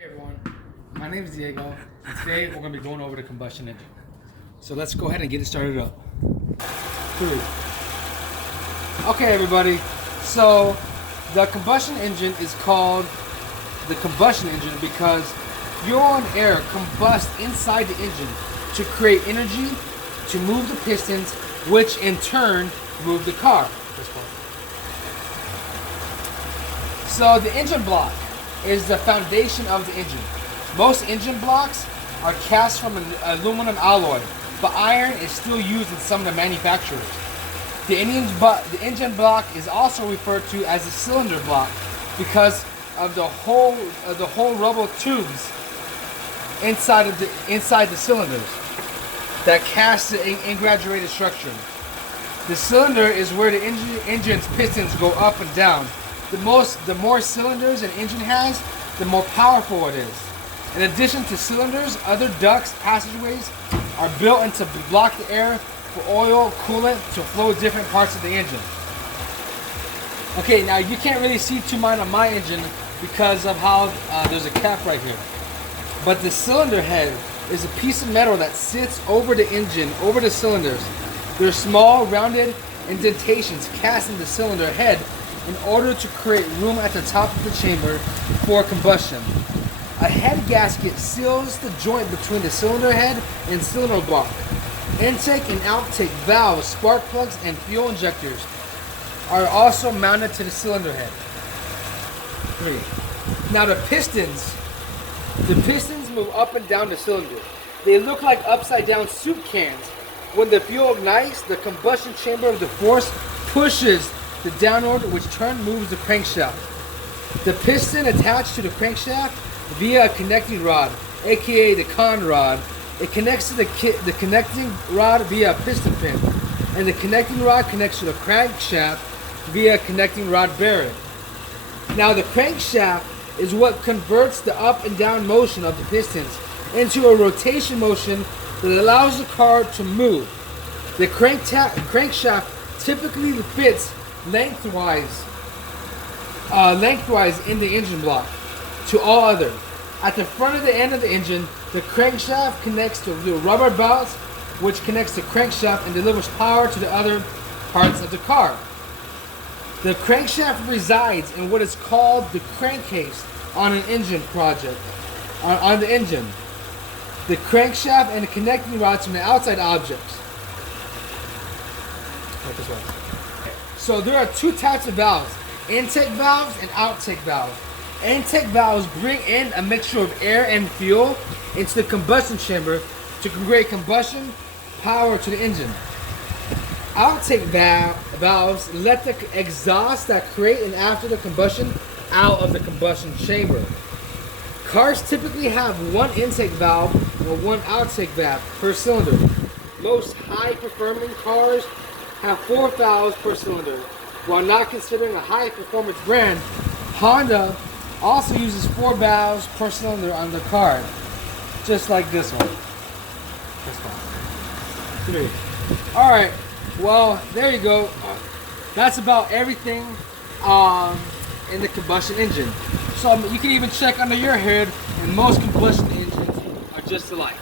Hey everyone, my name is Diego, and today we're going to be going over the combustion engine. So let's go ahead and get it started up. 3. Okay everybody, so the combustion engine is called the combustion engine because fuel and air combust inside the engine to create energy to move the pistons, which in turn move the car. So the engine block is the foundation of the engine. Most engine blocks are cast from an aluminum alloy, but iron is still used in some of the manufacturers. The engine block is also referred to as a cylinder block because of the whole rubber tubes inside the cylinders that cast the graduated structure. The cylinder is where the engine's pistons go up and down. The more cylinders an engine has, the more powerful it is. In addition to cylinders, other ducts, passageways are built in to block the air for oil, coolant to flow different parts of the engine. Okay, now you can't really see too much on my engine because of how there's a cap right here. But the cylinder head is a piece of metal that sits over the engine, over the cylinders. There's small rounded indentations cast in the cylinder head in order to create room at the top of the chamber for combustion. A head gasket seals the joint between the cylinder head and cylinder block. Intake and outtake valves, spark plugs, and fuel injectors are also mounted to the cylinder head. 3. Now the pistons move up and down the cylinder. They look like upside down soup cans. When the fuel ignites, the combustion chamber of the force pushes the downward, which turn moves the crankshaft. The piston attached to the crankshaft via a connecting rod, aka the con rod. It connects to the connecting rod via a piston pin, and the connecting rod connects to the crankshaft via a connecting rod bearing. Now the crankshaft is what converts the up and down motion of the pistons into a rotation motion that allows the car to move. The crankshaft typically fits lengthwise in the engine block to all other. At the front of the end of the engine, the crankshaft connects to the rubber belts, which connects the crankshaft and delivers power to the other parts of the car. The crankshaft resides in what is called the crankcase on an engine project. On the engine, the crankshaft and the connecting rods from the outside objects. Like this one. So there are 2 types of valves, intake valves and outtake valves. Intake valves bring in a mixture of air and fuel into the combustion chamber to create combustion power to the engine. Outtake valves let the exhaust that create and after the combustion out of the combustion chamber. Cars typically have 1 intake valve or 1 outtake valve per cylinder. Most high-performing cars have 4 valves per cylinder. While not considering a high-performance brand, Honda also uses 4 valves per cylinder on the car, just like this one. This one. 3. All right. Well, there you go. That's about everything in the combustion engine. So you can even check under your head, and most combustion engines are just alike.